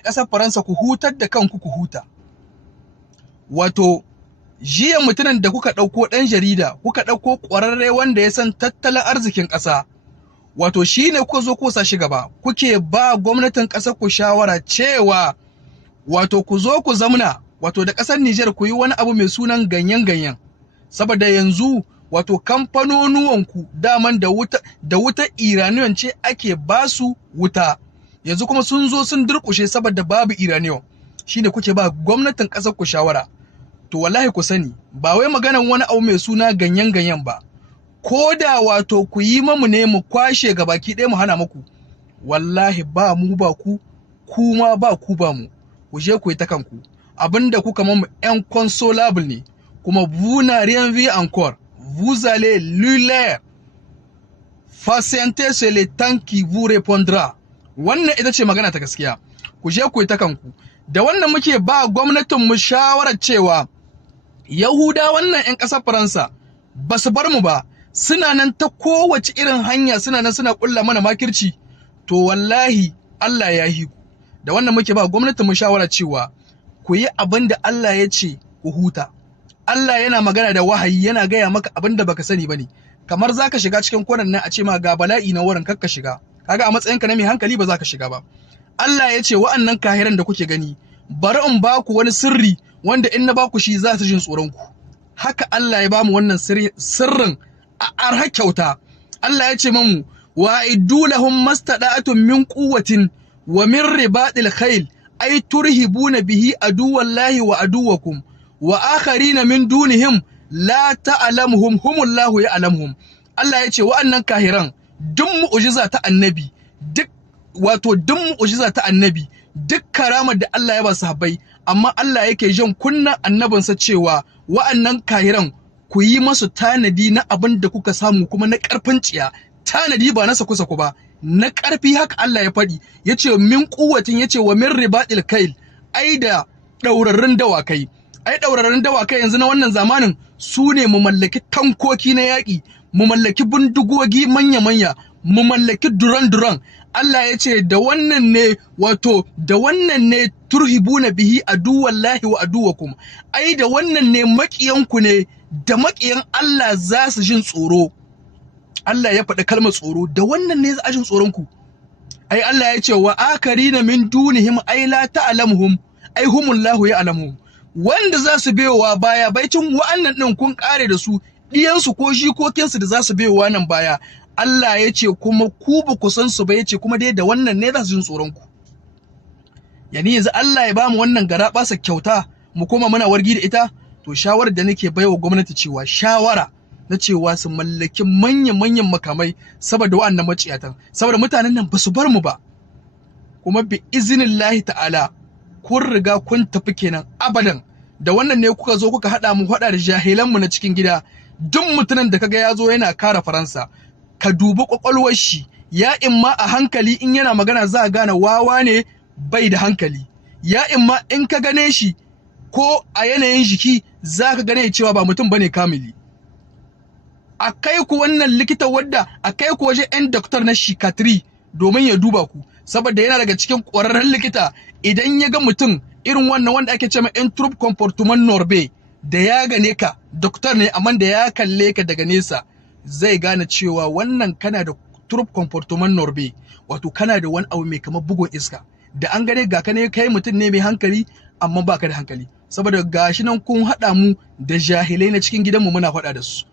ƙasar Faransa ku hutar da kanku ku huta. Wato jiya mutumin da kuka ɗauko ɗan jarida, kuka ɗauko ƙwararre wanda ya san tattalin arzikin ƙasa, wato shi ne kuka zo kusa shi gaba, kuke ba gwamnatin ƙasar ku shawara cewa wato ku zo ku zamna wato da ƙasar Nijar ku yi wani abu mai sunan ganyen. Saboda yanzu wato kamfanonuwanku daman da wuta Iranian ce ake ba su wuta. Yanzu kuma sun zo sun durƙushe saboda babu Iranian. Shine kuke ba gwamnatin ƙasar ku shawara. To wallahi ku sani ba wai maganan wani abu mai suna ganyen ba. Ko da wato ku yi mamu ne mu kwashe gabaki ɗaya mu hana muku. Wallahi ba mu ba ku, kuma ba ku ba mu. Ku je ku yi ta kanku. Abinda kuka mamu inconsolable ne. Kuma vous n'avez rien vu encore. Vous allez lui patienter sur le temps qui vous répondra. Wannan ita ce magana ta gaskiya. Ku je ku yi ta kanku. Da wannan muke ba gwamnatin mu shawarar cewa Yahuda wannan 'yan ƙasar Faransa ba su bar mu ba, suna nan ta kowace irin hanya suna nan suna ƙulla mana makirci. To wallahi Allah ya yi ku. Da wannan muke ba gwamnatin mu shawarar cewa ku yi abin da Allah ya ce ku huta. Allah yana magana da wahayi, yana gaya maka abin da baka sani bane. Kamar zaka shiga cikin kwanan nan a ce ma ga bala'i na wurin kakka shiga. Kaga a matsayinka na mai hankali ba za ka shiga ba. Allah ya ce wa'annan kahiran da kuke gani, bari in ba ku wani sirri wanda in na ba ku shi za su jin tsoron ku. Haka Allah ya ba mu wannan sirrin a arha kyauta. Allah ya ce mamu wa'idu lahum mastada'atun min quwwatin wa min ribatil khayl ay turhibuna bihi aduwallahi wa aduwakum wa akharina min dunihim la ta'lamuhum humullahu ya'lamuhum. Allah ya ce wa'annan kahiran duk mu'jiza ta annabi, duk mu'jiza ta annabi, duk karamar da Allah ya ba sahabbai, amma Allah yake jan kunnan annabinsa cewa wa'annan kahiran ku yi masu tanadi na abin da kuka samu kuma na ƙarfin tsiya. Tanadi ba na saku ba, na ƙarfi. Haka Allah ya faɗi, yace min quwwatin, yace wa min ribatil kail, ai da ɗaurarrun dawakai. Ai ɗaurarrun dawakai yanzu na wannan zamanin su ne mu mallaki tankoki na yaƙi, mu mallaki bindigogi manya-manya, mu mallaki duran-duran. Allah ya ce da wannan ne turhibuna bihi aduwallahi wa aduwakum. Ai da wannan ne maƙiyanku ne da maƙiyan Allah za su jin tsoro. Allah ya faɗi kalmar tsoro, da wannan ne za a jin tsoron ku. Ai Allah ya ce wa akarina min dunihim ai la ta'lamuhum ai humullahu ya'lamuhum. Wanda za su bewa baya baicin wa'annan din kun kare da su, diyansu ko jikokinsu da za su bewa nan baya. Allah ya ce kuma ku ba ku san su ba, ya ce kuma dai da wannan ne za su jin tsoron ku. Yani yanzu Allah ya bamu wannan garaɓasa kyauta mu koma muna wargi da ita. To shawarar da nake baiwa gwamnati cewa shawara na cewa su mallaki manyan makamai saboda wa'annan maciyatan, saboda mutanen nan ba su bar mu ba. Kuma bi iznillahi ta'ala kun riga kun tafi kenan abadan. Da wannan ne kuka zo kuka haɗa mu da jahilan mu na cikin gida. Duk mutumin da kaga ya zo yana kara Faransa, ka dubi kwakwalwar shi, ya imma a hankali in yana magana za a gane wawa ne bai da hankali, ya imma in ka gane shi ko a yanayin jiki za ka gane cewa ba mutum bane kamili. A kai ku wannan likita wadda a kai ku waje 'yan doktor na shikatri domin ya duba ku, saboda yana daga cikin ƙwararren likita. Idan ya ga mutum irin wannan wanda ake cewa en trouble comportement norbe, da ya gane ka doktor ne amma da ya kalle ka daga nesa zai gane cewa wannan kana da trouble comportement norbe, wato kana da wani abu mai kamar bugun iska. Da an gane ga ka ne kai mutum ne mai hankali amma baka da hankali, saboda gashi nan kun haɗa mu da jahilai na cikin gidanmu muna faɗa da su.